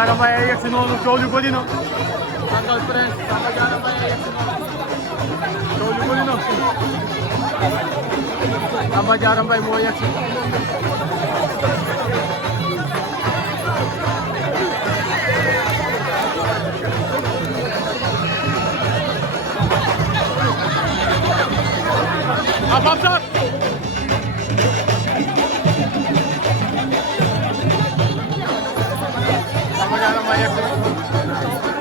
Diarra Mbaye ay yegg si noonu coow li bëri na Sangal Prince Samba Diarra Mbaye ay yegg si noonu coow li bëri na Samba Diarra Mbaye moo yegg si Abamsat Samba Diarra Mbaye yegg si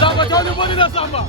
Samba coow li bëri na Samba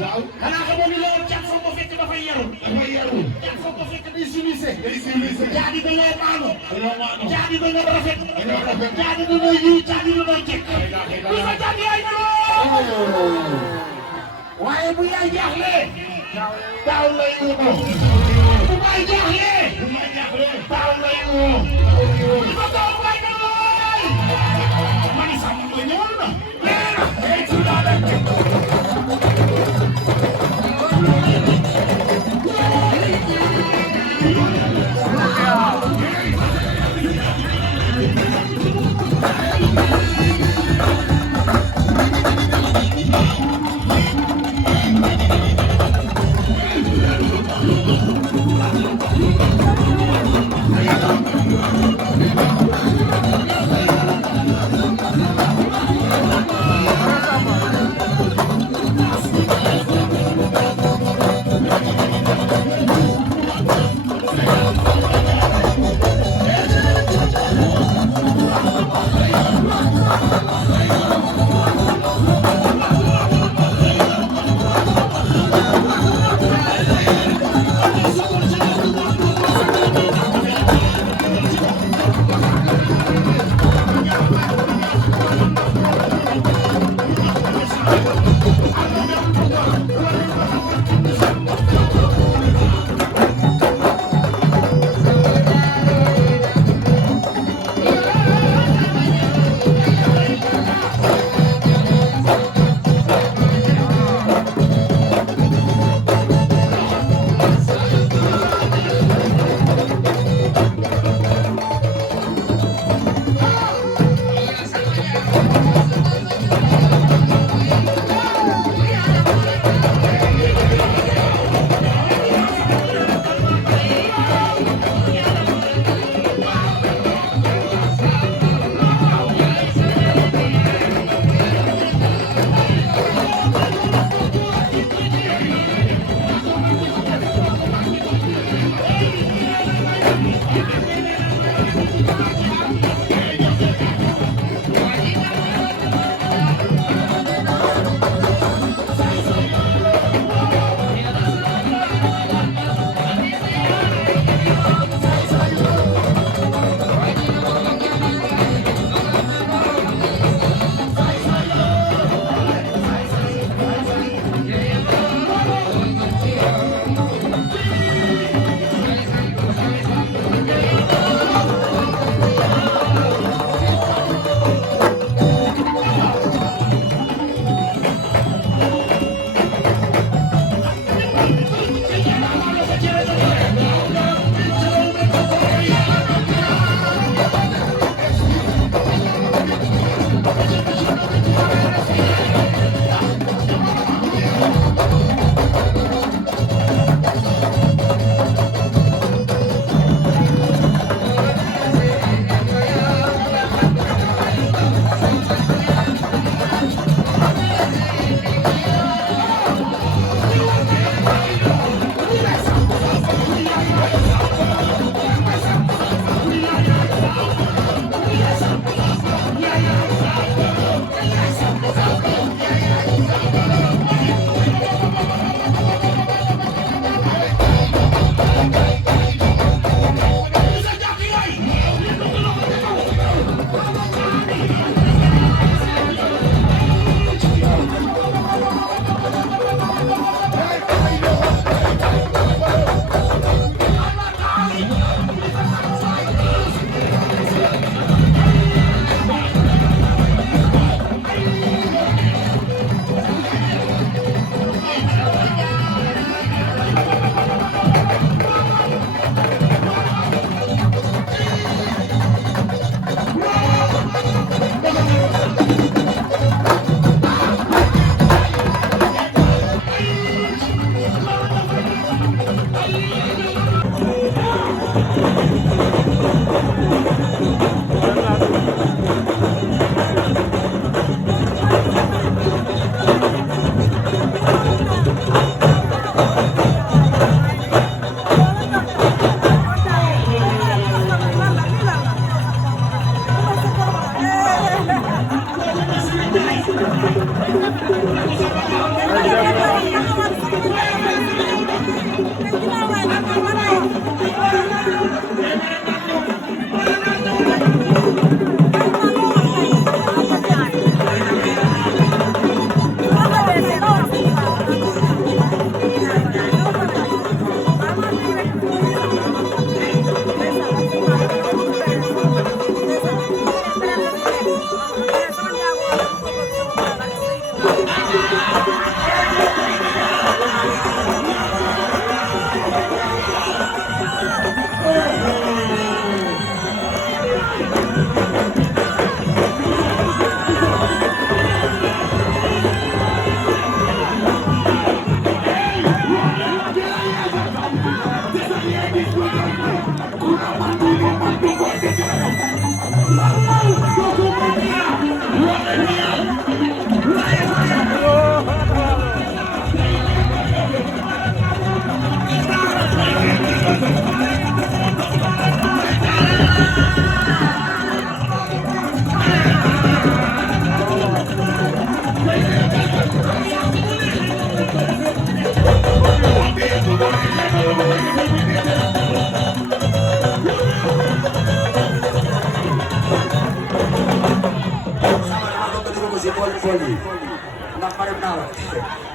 waaw xanaa xamoon ni loolu cat foog ko fekk dafay yaru cat foog ko fekk day civilisé jaadi dañoo maanu jaadi dañoo rafet jaadi dañoo yiw jaadi dañoo jekk bu sa jaadi yaay waaye bu yaay jaaxle taaw lay woo bu may jaaxle taaw lay woo li ma taaw bay na looy mani sax mu ngi ñëwoon na leena ay tudaale Thank you.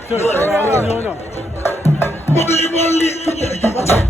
Sir, ano? Mabili mo ang liit.